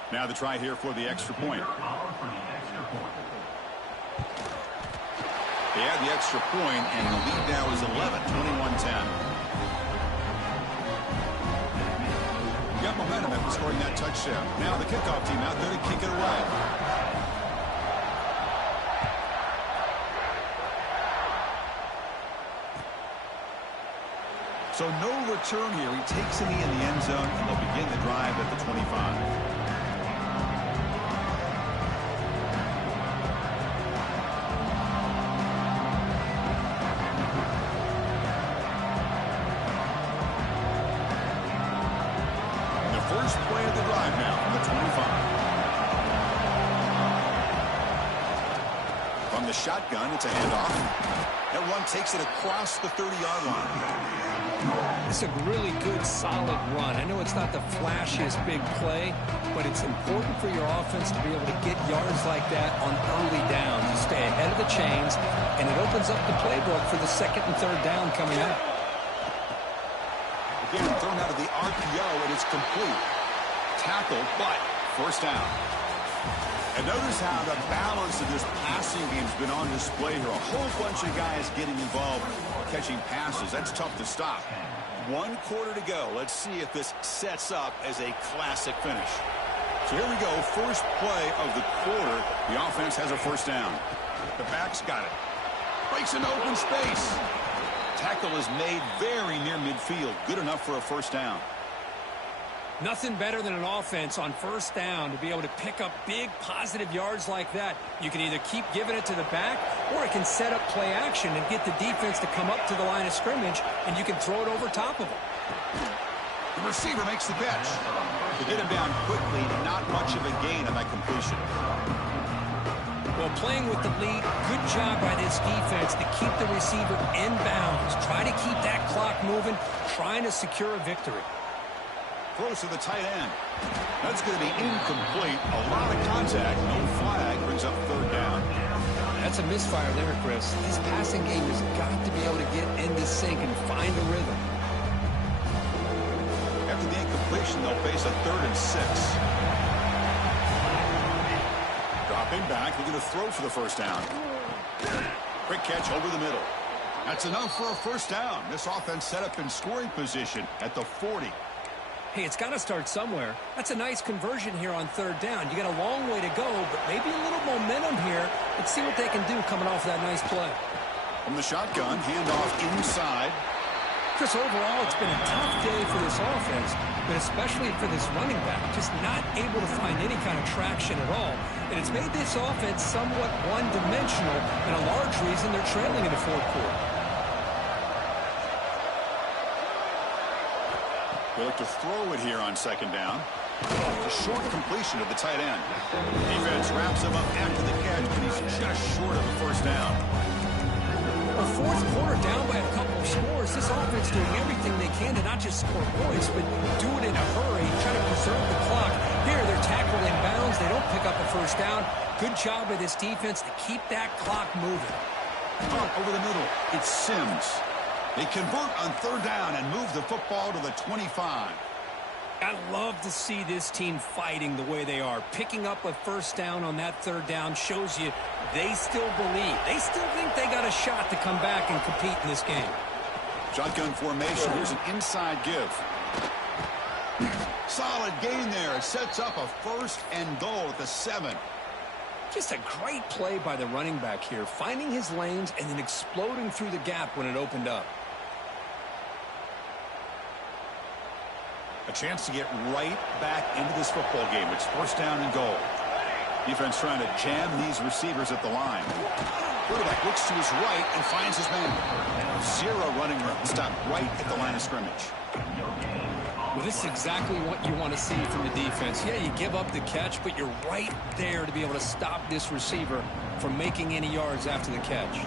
Now the try here for the extra point. They had the extra point, and the lead now is 11, 21-10. Got momentum after scoring that touchdown. Now the kickoff team out there to kick it away. So no return here. He takes a knee in the end zone, and they'll begin the drive at the 25. First play of the drive now from the 25. From the shotgun, it's a handoff. That one takes it across the 30-yard line. It's a really good, solid run. I know it's not the flashiest big play, but it's important for your offense to be able to get yards like that on early downs. You stay ahead of the chains, and it opens up the playbook for the second and third down coming up. Again, thrown out of the RPO, and it's complete. Tackle, but first down. And notice how the balance of this passing game has been on display here. A whole bunch of guys getting involved catching passes. That's tough to stop. 1 quarter to go. Let's see if this sets up as a classic finish. So here we go. First play of the quarter. The offense has a first down. The back's got it. Breaks into open space. Tackle is made very near midfield. Good enough for a first down. Nothing better than an offense on first down to be able to pick up big positive yards like that. You can either keep giving it to the back, or it can set up play action and get the defense to come up to the line of scrimmage, and you can throw it over top of them. The receiver makes the catch. To get him down quickly, not much of a gain on that completion. Well, playing with the lead, good job by this defense to keep the receiver in bounds. Try to keep that clock moving, trying to secure a victory. Throws to the tight end. That's going to be incomplete. A lot of contact. No flag. Brings up third down. That's a misfire there, Chris. This passing game has got to be able to get into sync and find a rhythm. After the incompletion, they'll face a 3rd and 6. Dropping back. Looking to throw for the first down. Quick catch over the middle. That's enough for a first down. This offense set up in scoring position at the 40. Hey, it's got to start somewhere. That's a nice conversion here on third down. You got a long way to go, but maybe a little momentum here. Let's see what they can do coming off that nice play. From the shotgun, handoff inside. Chris, overall, it's been a tough day for this offense, but especially for this running back. Just not able to find any kind of traction at all. And it's made this offense somewhat one-dimensional, and a large reason they're trailing in the fourth quarter. They look to throw it here on second down. A short completion of the tight end. Defense wraps him up after the catch, but he's just short of a first down. A fourth quarter down by a couple of scores. This offense doing everything they can to not just score points, but do it in a hurry, try to preserve the clock. Here, they're tackled in bounds. They don't pick up a first down. Good job by this defense to keep that clock moving. Over the middle, it's Sims. They convert on third down and move the football to the 25. I love to see this team fighting the way they are. Picking up a first down on that third down shows you they still believe. They still think they got a shot to come back and compete in this game. Shotgun formation. Here's an inside give. Solid gain there. It sets up a 1st and goal at the 7. Just a great play by the running back here, finding his lanes and then exploding through the gap when it opened up. A chance to get right back into this football game. It's 1st down and goal. Defense trying to jam these receivers at the line. Quarterback looks to his right and finds his man. 0 running room. Stopped right at the line of scrimmage. Well, this is exactly what you want to see from the defense. Yeah, you give up the catch, but you're right there to be able to stop this receiver from making any yards after the catch.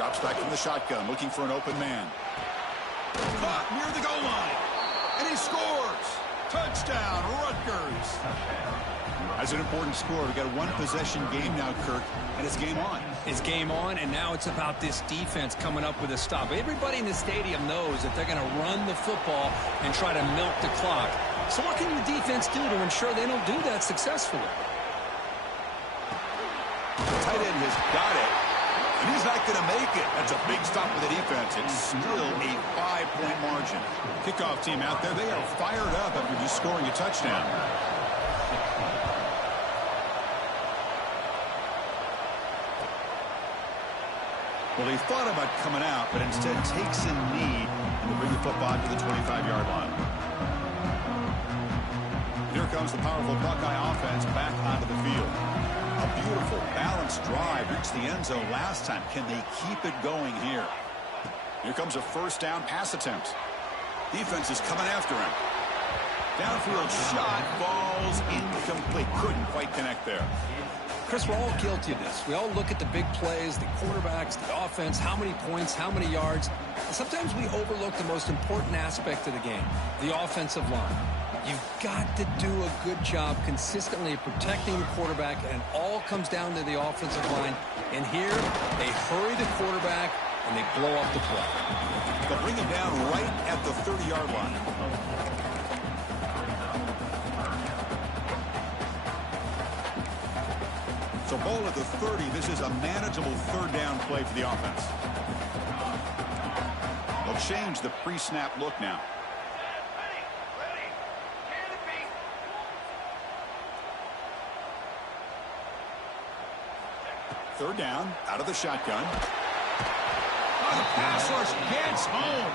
Drops back from the shotgun, looking for an open man. Caught near the goal line. And he scores. Touchdown, Rutgers. That's an important score. We've got a one-possession game now, Kirk, and it's game on. It's game on, and now it's about this defense coming up with a stop. Everybody in the stadium knows that they're going to run the football and try to milk the clock. So what can your defense do to ensure they don't do that successfully? The tight end has got it, and he's not going to make it. That's a big stop for the defense. It's still a 5-point margin. Kickoff team out there, they are fired up after just scoring a touchdown. Well, he thought about coming out, but instead takes a knee and will bring the football to the 25-yard line. Here comes the powerful Buckeye offense back onto the field. A beautiful, balanced drive. Reached the end zone last time. Can they keep it going here? Here comes a first down pass attempt. Defense is coming after him. Downfield shot falls incomplete. Couldn't quite connect there. Chris, we're all guilty of this. We all look at the big plays, the quarterbacks, the offense, how many points, how many yards. And sometimes we overlook the most important aspect of the game, the offensive line. You've got to do a good job consistently of protecting the quarterback, and it all comes down to the offensive line. And here, they hurry the quarterback, and they blow up the play. They'll bring him down right at the 30-yard line. So ball at the 30. This is a manageable third down play for the offense. They'll change the pre-snap look now. Third down, out of the shotgun. Oh, the pass rush gets home.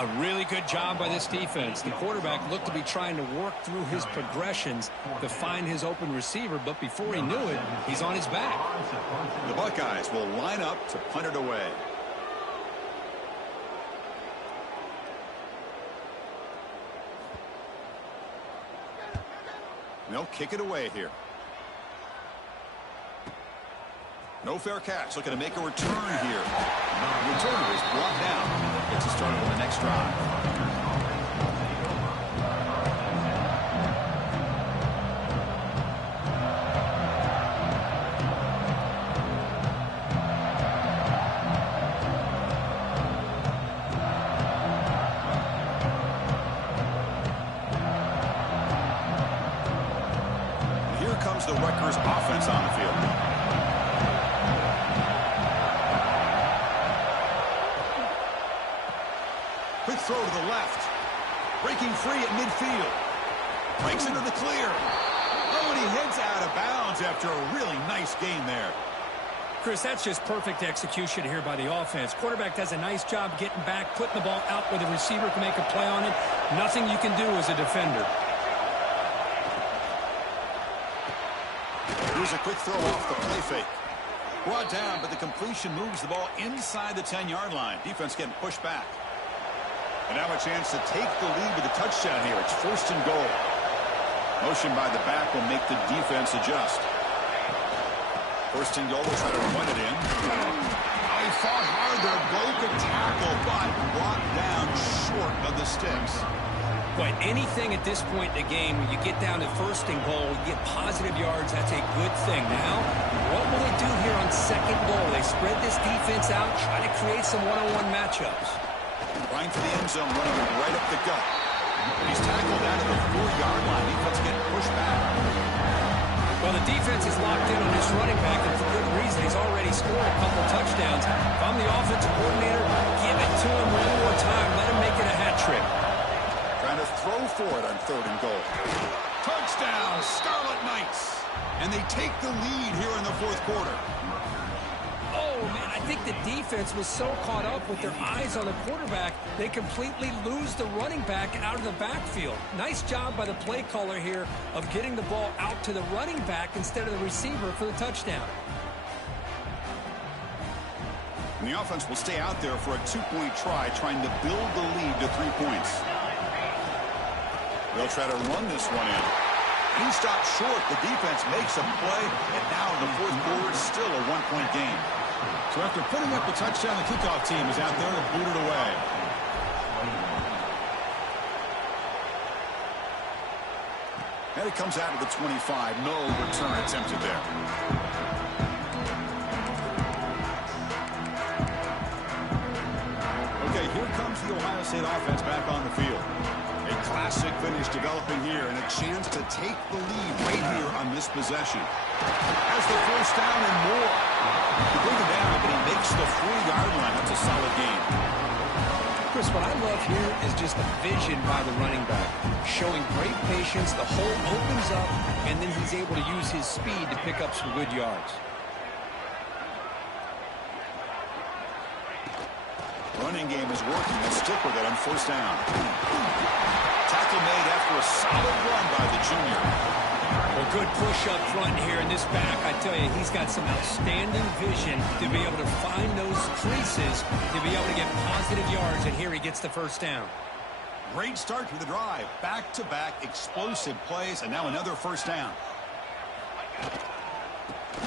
A really good job by this defense. The quarterback looked to be trying to work through his progressions to find his open receiver, but before he knew it, he's on his back. The Buckeyes will line up to punt it away. They'll kick it away here. No fair catch. Looking to make a return here. The returner is brought down. Gets us started on the next drive. Here comes the Rutgers offense on the field. Quick throw to the left. Breaking free at midfield. Breaks into the clear. Oh, and he heads out of bounds after a really nice gain there. Chris, that's just perfect execution here by the offense. Quarterback does a nice job getting back, putting the ball out where the receiver can make a play on it. Nothing you can do as a defender. Here's a quick throw off the play fake. Brought down, but the completion moves the ball inside the 10-yard line. Defense getting pushed back. And now a chance to take the lead with a touchdown here. It's first and goal. Motion by the back will make the defense adjust. First and goal, will try to run it in. He fought hard there, broke a tackle, but brought down short of the sticks. But anything at this point in the game, when you get down to first and goal, you get positive yards, that's a good thing. Now, what will they do here on second goal? They spread this defense out, try to create some one-on-one matchups. Right for the end zone, running it right up the gut. He's tackled out of the 4-yard line. Defense getting pushed back. Well, the defense is locked in on this running back, and for good reason. He's already scored a couple touchdowns. If I'm the offensive coordinator, give it to him one more time. Let him make it a hat trick. Trying to throw for it on third and goal. Touchdown, Scarlet Knights. And they take the lead here in the fourth quarter. Oh, man, I think the defense was so caught up with their eyes on the quarterback, they completely lose the running back out of the backfield. Nice job by the play caller here of getting the ball out to the running back instead of the receiver for the touchdown. And the offense will stay out there for a 2-point try, trying to build the lead to 3 points. They'll try to run this one in. He stopped short. The defense makes a play, and now in the fourth quarter, it's still a 1-point game. So after putting up the touchdown, the kickoff team is out there to boot it away. And it comes out of the 25. No return attempted there. Okay, here comes the Ohio State offense back on the field. A classic finish developing here and a chance to take the lead right here on this possession. Has the first down and more. You bring him down, but he makes the 4-yard line. That's a solid gain. Chris, what I love here is just the vision by the running back. Showing great patience, the hole opens up, and then he's able to use his speed to pick up some good yards. Running game is working. Let's stick with it on first down. Tackle made after a solid run by the junior. Well, good push up front here in this back. I tell you, he's got some outstanding vision to be able to find those creases, to be able to get positive yards, and here he gets the first down. Great start to the drive. Back-to-back explosive plays, and now another first down.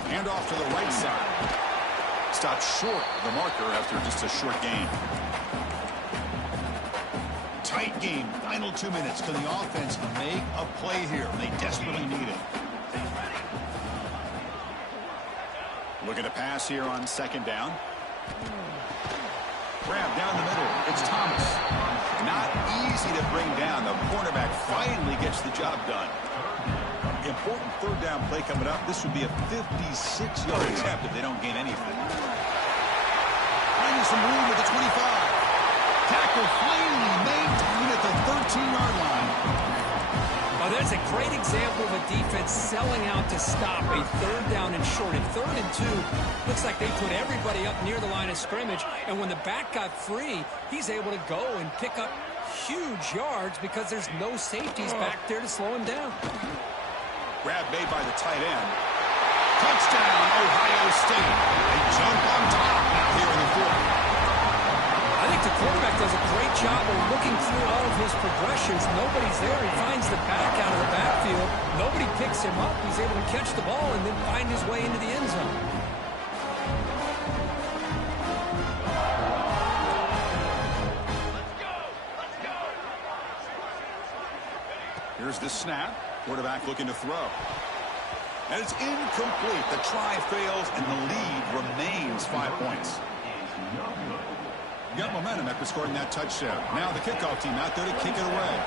Hand off to the right side. Stopped short of the marker after just a short gain. Tight game. Final 2 minutes. Can the offense make a play here? They desperately need it. Looking to pass here on second down. Grab down the middle. It's Thomas. Not easy to bring down. The cornerback finally gets the job done. Important third down play coming up. This would be a 56-yard attempt if they don't gain anything. Finding some room at the 25. Tackle finally maintained at the 13-yard line. Oh, that's a great example of a defense selling out to stop a third down and short. At 3rd and 2, looks like they put everybody up near the line of scrimmage, and when the back got free, he's able to go and pick up huge yards because there's no safeties back there to slow him down. Grab made by the tight end. Touchdown, Ohio State. They jump on top now here in the 4th. I think the quarterback does a great job of looking through all of his progressions. Nobody's there. He finds the back out of the backfield. Nobody picks him up. He's able to catch the ball and then find his way into the end zone. Here's the snap. Quarterback looking to throw. And it's incomplete. The try fails, and the lead remains 5 points. Got momentum after scoring that touchdown. Now the kickoff team out there to kick it away.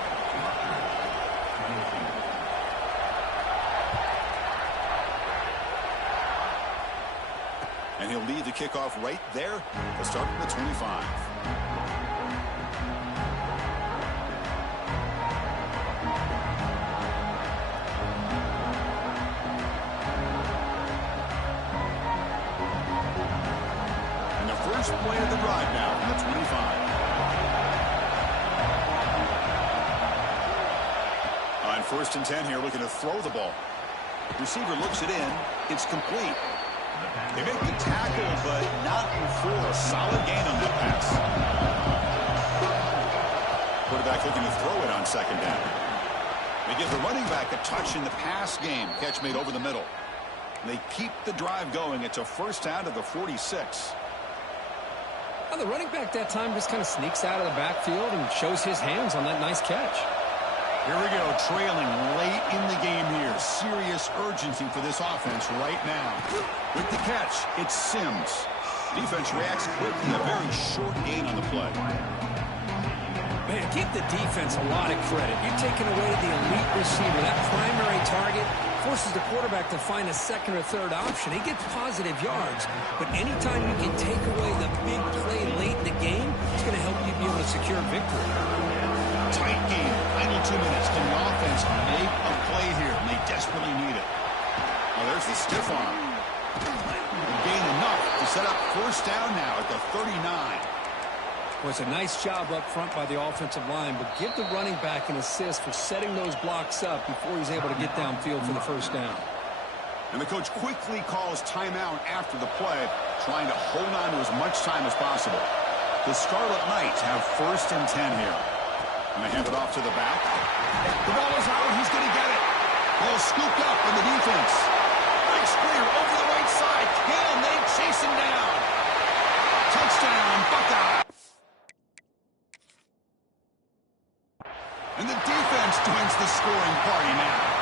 And he'll lead the kickoff right there to start from the 25. First play of the drive now from the 25. On 1st and 10 here, looking to throw the ball. Receiver looks it in. It's complete. They make the tackle, but not before a solid gain on that pass. Quarterback looking to throw it on second down. They give the running back a touch in the pass game. Catch made over the middle. They keep the drive going. It's a first down to the 46. Well, the running back that time just kind of sneaks out of the backfield and shows his hands on that nice catch. Here we go, trailing late in the game here. Serious urgency for this offense right now. With the catch, it's Sims. Defense reacts quickly, a very short gain on the play. Man, give the defense a lot of credit. You're taking away the elite receiver, that primary target, forces the quarterback to find a second or third option. He gets positive yards, but anytime you can take away the big play late in the game, it's going to help you be able to secure victory. Tight game, final 2 minutes. Can the offense make a play here? And they desperately need it. Well, there's the stiff arm. Gain enough to set up first down now at the 39. Well, it's a nice job up front by the offensive line, but give the running back an assist for setting those blocks up before he's able to get downfield for the first down. And the coach quickly calls timeout after the play, trying to hold on to as much time as possible. The Scarlet Knights have 1st and 10 here. And they hand it off to the back. The ball is out. He's going to get it. Ball scooped up in the defense. Breaks clear over the right side. Can they chase him down? Touchdown, Buckeye! And the defense joins the scoring party now.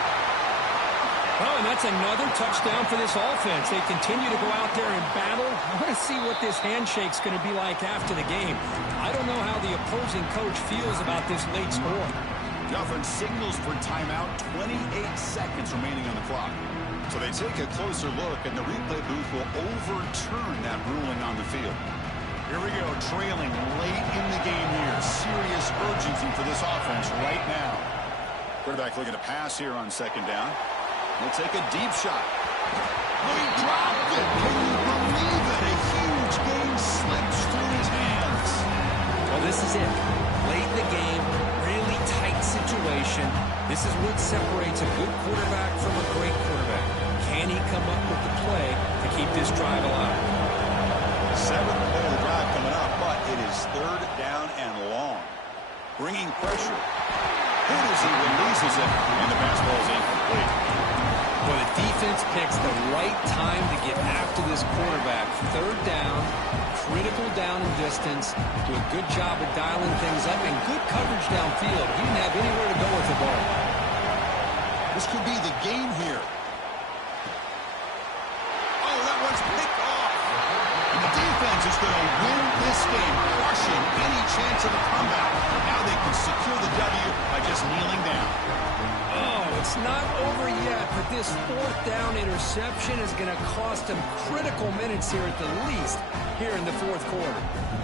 Oh, and that's another touchdown for this offense. They continue to go out there and battle. I want to see what this handshake's going to be like after the game. I don't know how the opposing coach feels about this late score. The offense signals for timeout, 28 seconds remaining on the clock. So they take a closer look, and the replay booth will overturn that ruling on the field. Here we go, trailing late in the game here. Serious urgency for this offense right now. Quarterback looking to pass here on second down. He'll take a deep shot. Oh, he dropped it. Can you believe it? A huge game slips through his hands. Well, this is it. Late in the game, really tight situation. This is what separates a good quarterback from a great quarterback. Can he come up with the play to keep this drive alive? Seventh play of the drive coming up, but it is third down and long. Bringing pressure. Hooters, he releases it, and the pass ball is incomplete. Well, the defense picks the right time to get after this quarterback. Third down, critical down and distance. Do a good job of dialing things up and good coverage downfield. He didn't have anywhere to go with the ball. This could be the game here. Oh, that one's picked off. And the defense is going to win this game, crushing any chance of a comeback. Now they can secure the W by just kneeling down. Oh, it's not over yet, but this fourth down interception is going to cost them critical minutes here at the least here in the fourth quarter.